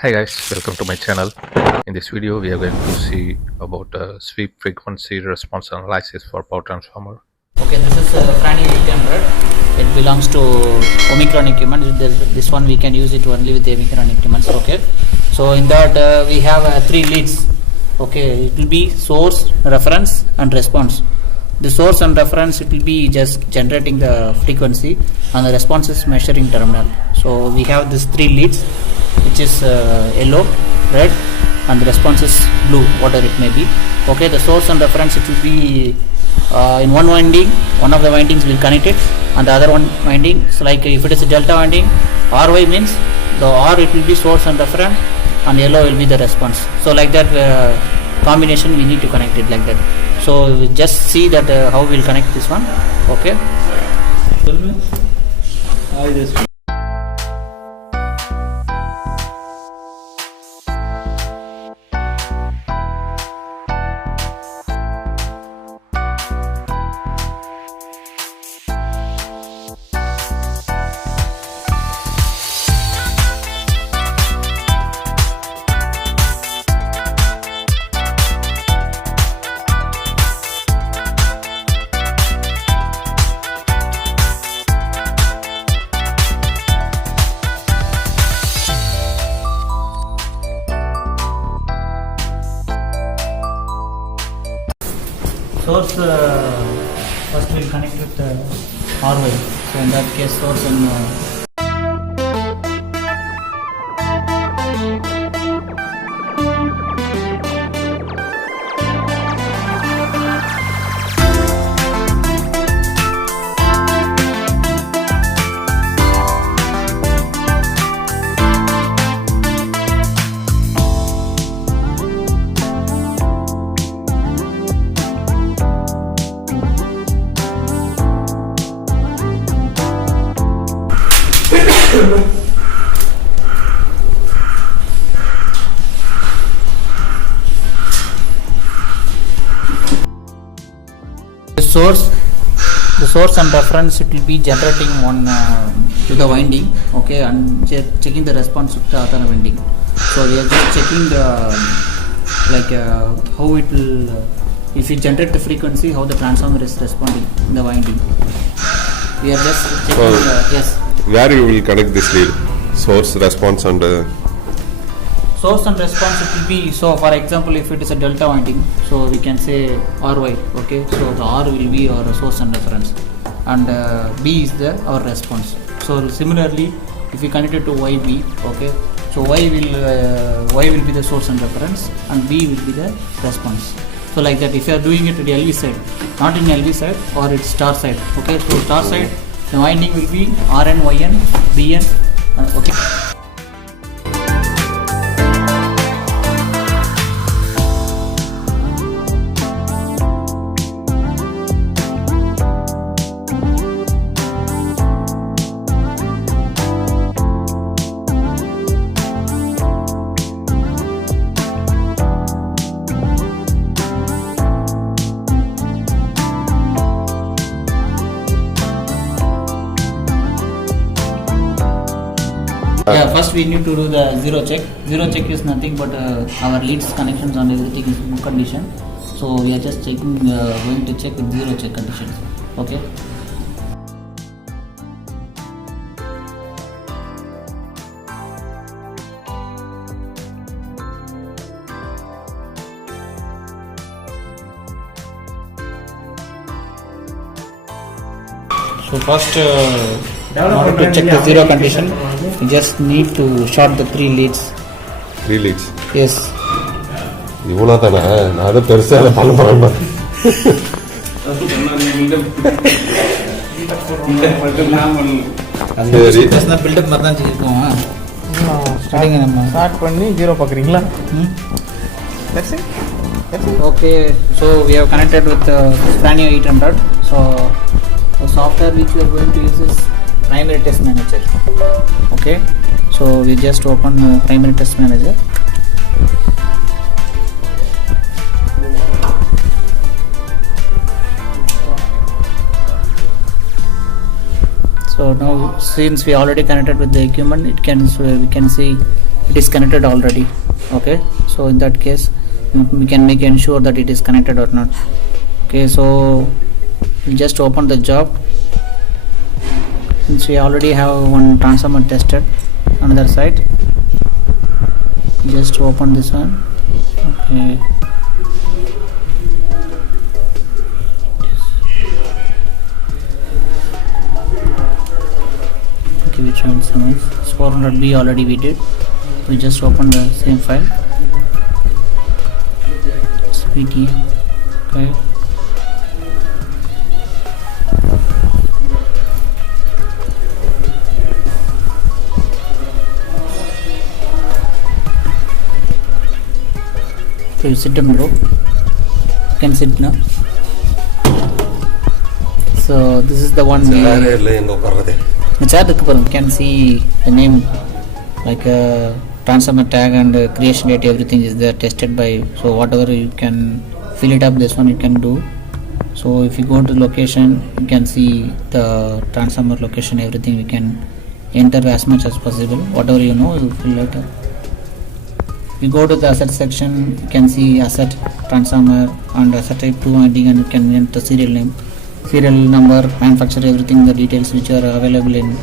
Hi guys, welcome to my channel. In this video we are going to see about sweep frequency response analysis for power transformer. Okay, this is Franny 800. It belongs to Omicron equipment. This one we can use it only with the Omicron equipments. Okay, so in that we have three leads. Okay, it will be source, reference and response. The source and reference, it will be just generating the frequency, and the response is measuring terminal. So we have these three leads, which is yellow, red and the response is blue, whatever it may be. Okay, the source and reference, it will be in one winding, one of the windings will connect it, and the other one winding, so like if it is a delta winding, RY means the R, it will be source and reference, and yellow will be the response. So like that combination we need to connect it like that. So we just see that how we will connect this one. Okay, source first we will connect with RY. So in that case source and the source and reference, it will be generating one to the winding. Okay, and checking the response to the other winding. So we are just checking the how it will if we generate the frequency, how the transformer is responding in the winding. We are just checking yes. Where you will connect this lead? Source, response and Source and response, it will be, so for example if it is a delta winding, so we can say RY. Okay, so the R will be our source and reference, and B is our response. So similarly if we connect it to YB, okay, so Y will be the source and reference and B will be the response. So like that, if you are doing it at the LV side, not in LV side or it's star side. Okay, so star side the winding will be RN, YN, BN. Okay. Yeah, first we need to do the zero check. Zero check is nothing but our leads connections and everything is book condition. So we are just checking, going to check with zero check conditions. Okay. So first, in order to check the zero condition, we just need to short the three leads. 3 leads. Yes. இவ்வளோ தானே? நான் அதை பெருசாக அதை பண்ண போகிறேன். Build up மாதிரி தான் வச்சுருக்கோம். ஸ்டார்டிங் நம்ம ஸ்டார்ட் பண்ணி ஜீரோ பார்க்குறீங்களா? Okay, so we have connected with Franny 800. So the software which we are going to use is Primary Test Manager. Okay, so we just open Primary Test Manager. So now since we already connected with the equipment, we can see it is connected already. Okay, so in that case we can make ensure that it is connected or not. Okay, so we just open the job. Since we already have one transformer tested, another side, just open this one. Okay, which one is 400B already we did. We just open the same file, SPT. Okay, so you sit down, bro. You can sit now. So this is the one we can see the name, like transformer tag and creation date, everything is there, tested by. So whatever you can fill it up, this one you can do. So if you go to location, you can see the transformer location, everything. We can enter as much as possible, whatever you know, you fill it up. You go to the asset section, you can see asset, transformer and asset type 2 winding, and you can enter serial name, serial number, manufacturer, everything, the details which are available in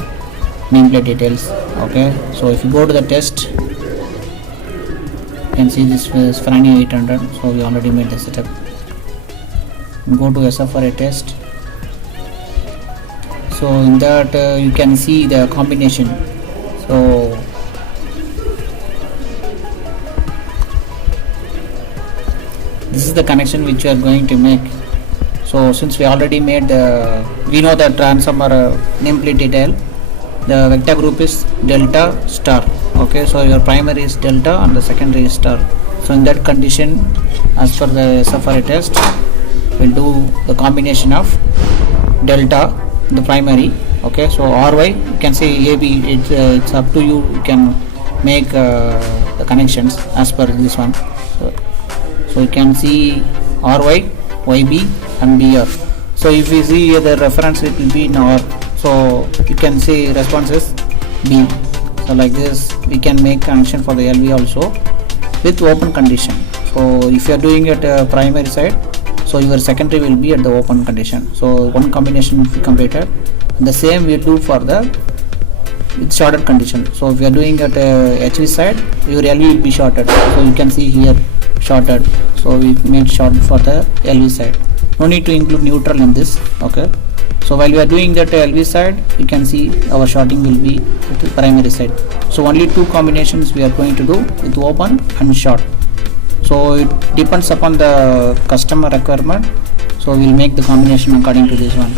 nameplate details. Okay, so if you go to the test, you can see this was Franny 800. So we already made the setup. Go to SFRA test. So in that you can see the combination. So this is the connection which we are going to make. So since we already made we know the transformer nameplate detail, the vector group is delta star. Okay, so your primary is delta and the secondary is star. So in that condition, as per the SFRA test, we'll do the combination of delta, the primary. Okay, so RY, you can say AB, it's up to you. You can make the connections as per this one. So you can see RY, YB and BR. So if you see the reference, it will be in R. So you can see response is B. So like this we can make connection for the LV also with open condition. So if you are doing it primary side, so your secondary will be at the open condition. So one combination will be completed. The same we do for the with shorted condition. So if you are doing at HV side, your LV will be shorted. So you can see here shorted. So we made short for the LV side. No need to include neutral in this. Okay, so while we are doing that LV side, you can see our shorting will be at the primary side. So only two combinations we are going to do with open and short. So it depends upon the customer requirement. So we will make the combination according to this one.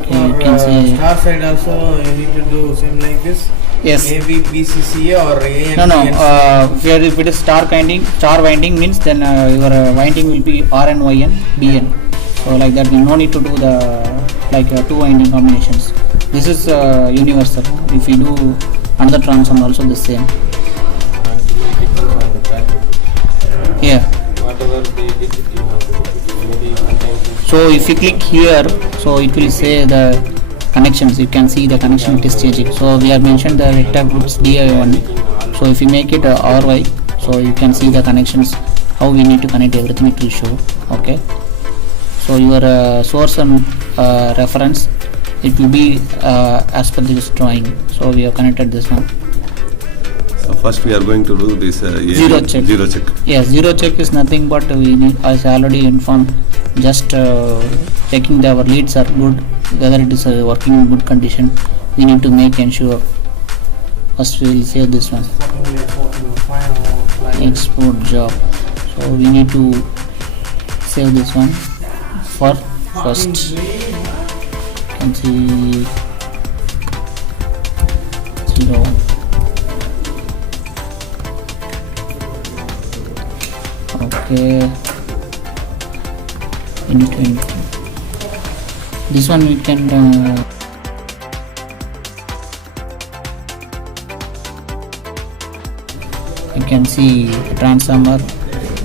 Okay, you can see star side also you need to do same like this. Yes. AB, BCCA or A No, where if it is star winding means then your winding will be RN, YN, BN. So like that, we no need to do the two winding combinations. This is universal. If you do another transformer also the same. Yeah. Whatever they did, you have to do. Maybe one time. So if you click here, so it will say the connections. You can see the connection it is changing. So we have mentioned the vector groups DI1. So if you make it RY, so you can see the connections, how we need to connect everything, it will show. Okay, so your source and reference, it will be as per this drawing. So we have connected this one. So first we are going to do this Zero check. Zero check. Yes, zero check is nothing but we need, as I already informed, just checking that our leads are good, whether it is working in good condition. We need to make ensure. First we will save this one. Export job. So we need to save this one for first. You can see 0. Okay, this one we can you can see the transformer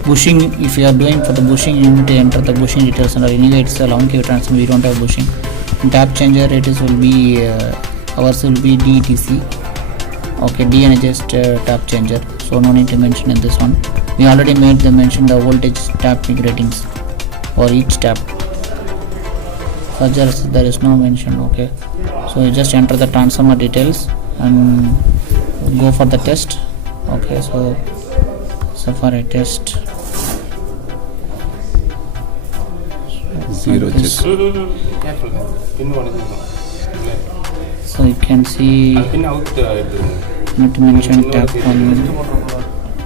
bushing. If you are doing for the bushing, you need to enter the bushing details, and anyway it's a long cable transformer, we don't have bushing. Tap changer, it is will be ours will be DTC. Okay, de-energized tap changer, so no need to mention in this one. We already made the mention the voltage tap ratings for each tap. Such there is no mention. Okay, so you just enter the transformer details and go for the test. Okay, so for a test, Zero this- check. so you can see not to mention tap 1.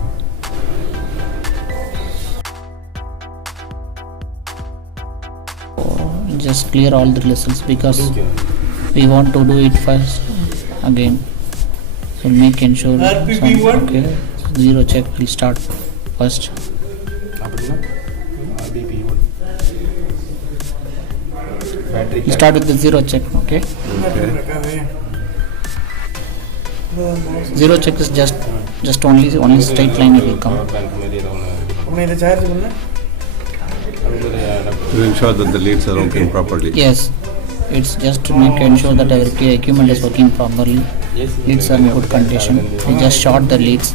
Just clear all the results because we want to do it first again, so make ensure RPP1. okay, so zero check will start first. You start with the zero check. Okay, zero check is just only straight line it will come. अपने charge करना To ensure that the leads are working properly. Yes, it's just to make ensure that our equipment is working properly. Leads are in good condition. We just short the leads.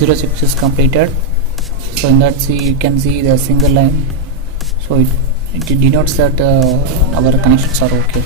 Zero check is completed. So in that you can see the single line. So it denotes that our connections are okay.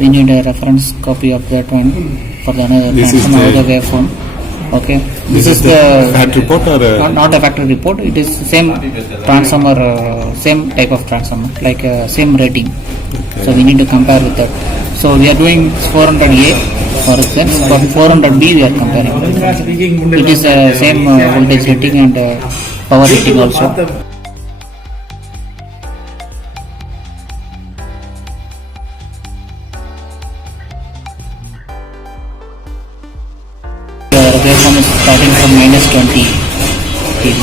We need a reference copy of that one for the This is transformer the- the waveform. Okay, This is the fact report or not a factory report. It is same transformer, same type of transformer, like same rating. So we need to compare with that. So we are doing 400A for instance, but 400B we are comparing. speaking It is same voltage rating and power rating also. The waveform is starting from -20 kV,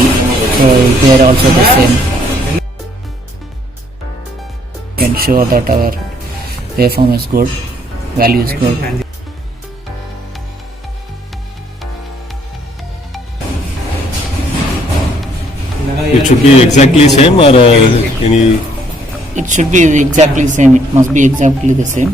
so they are also the same. Ensure that our waveform is good, value is good. it should be exactly same or any? It should be exactly same. It must be exactly the same.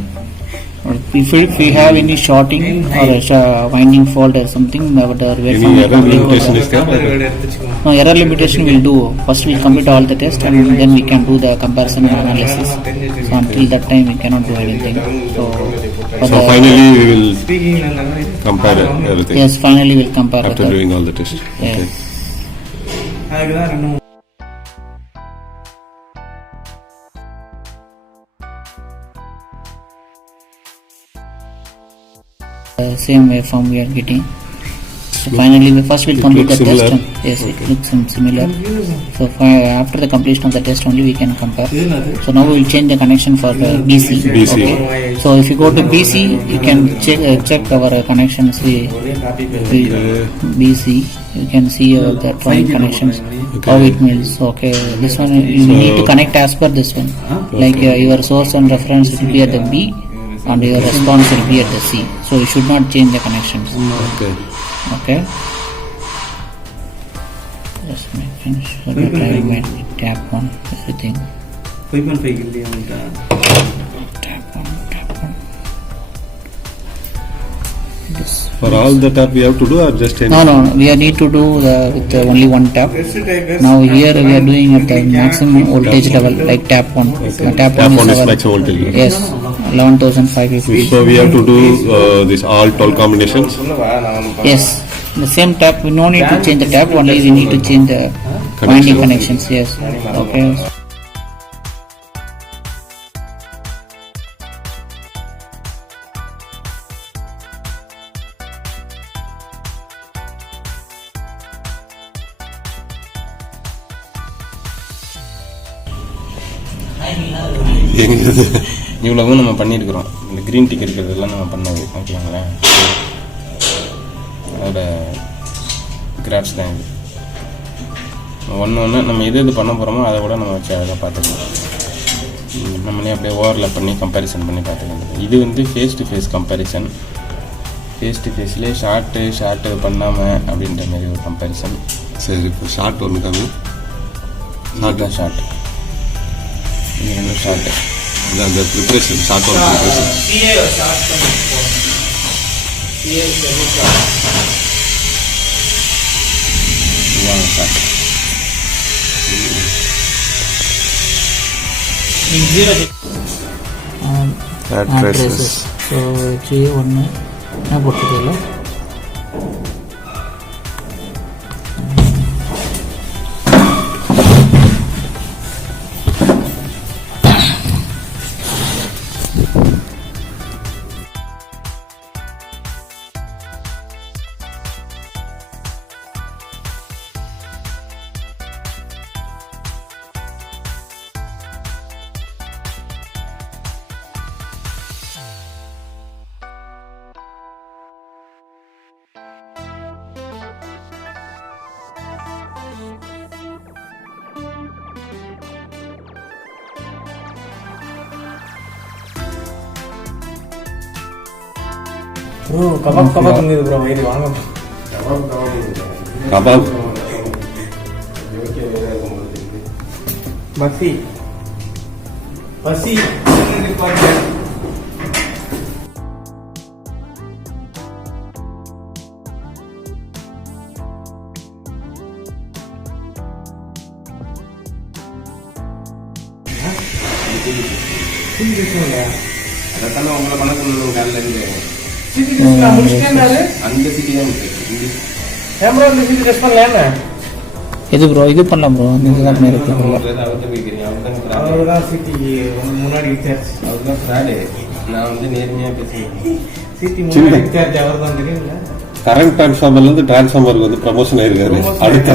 If we have any shorting or a winding fault or something, our waveform Any will error complete limitation over. is there? No, error limitation we'll do. First we'll complete all the tests and then we can do the comparison and analysis. So until that time we cannot do anything. So, for So the- finally we will speaking compare everything yes, finally we'll compare after with doing all the tests. Yeah. Okay. அதுக்குதான் ரெண்டு same waveform we are getting. So finally, first we'll complete the looks test. similar. Yes, it looks similar. So after the completion of the test only we can compare. இதுனது So now we will change the connection for the BC. BC. Okay. So if you go to BC, you can check our connections. ஒரே copy paste BC, you can see that one connections. How it means. Okay, this one you need to connect as per this one. Like your source and reference will be at the B, and your response will be at the C. So you should not change the connections. Okay Okay. Just making sure that I made tap on everything. 5.5 இல்லையா உன்கிட்ட Tap on. This. For all the tap we have to do or just any? No. We need to do with only one tap. Now here we are doing at the maximum voltage level, like tap on. Tap Tap on is is our, maximum voltage. yes, 11,550. So we have to do this all 12 combinations. சொல்லவா நான் உனக்கு Yes, the same tap. We no need to change the tap. Only we need to change the winding connections. Yes. Okay. எங்களுக்கு இவ்வளவும் நம்ம பண்ணியிருக்கிறோம். இந்த green tick இருக்கிறதெல்லாம் நம்ம பண்ணது ஓகேங்களேன். அதோட கிராஃப்ஸ் தான் இது. ஒன்று நம்ம எது பண்ண போகிறோமோ அதை கூட நம்ம வச்சு அழகாக பார்த்துக்கலாம். நம்மளே அப்படியே ஓவரில் பண்ணி கம்பேரிசன் பண்ணி பார்த்துக்கலாம். இது வந்து face to face comparison. Face to ஃபேஸ்லேயே ஷார்ட்டு பண்ணாமல் அப்படின்ற மாதிரி ஒரு கம்பேரிசன். சரி இப்போ ஷார்ட் ஒன்று கம்மி தான் ஷார்ட். இது ரெண்டு ஷார்ட்டு. அந்த ப்ரிப்ரேஷன் ஷார்ட் ஒன் ப்ரிப்ரேஷன் இதுதான் short. Traces. So actually one என்ன போட்டுருக்கல. ப்ரோ கபாப் பண்ணுது ப்ரோ வயிறு வாங்க கபாப் பசி அதைத்தானே உங்களை பண்ண சொன்னோம் காலில் இருந்து. முடிச்சிட்டேன்னாரு அந்த சிட்டி தான் கேமரா இந்த சீட் டெஸ்ட் பண்ணல இது ப்ரோ இது பண்ணலாம் ப்ரோ. இந்த இதுதான் பண்ணிருக்கீங்க. அவர்கிட்ட போய்க்கிறீங்க. அவர் அவர்தான் சிட்டிக்கு முன்னாடி விசாரிச்சு தான் ஃப்ராடு. நான் வந்து நேர்மையாக பேசுகிறேன். சிட்டி முன்னாடி விசாரிச்சு அவர் தான் தெரியுங்களா கரண்ட் டிரான்ஸ்ஃபார்மர்லேருந்து டிரான்ஸ்ஃபார்மருக்கு வந்து ப்ரமோஷன் ஆயிருக்காரு அடுத்த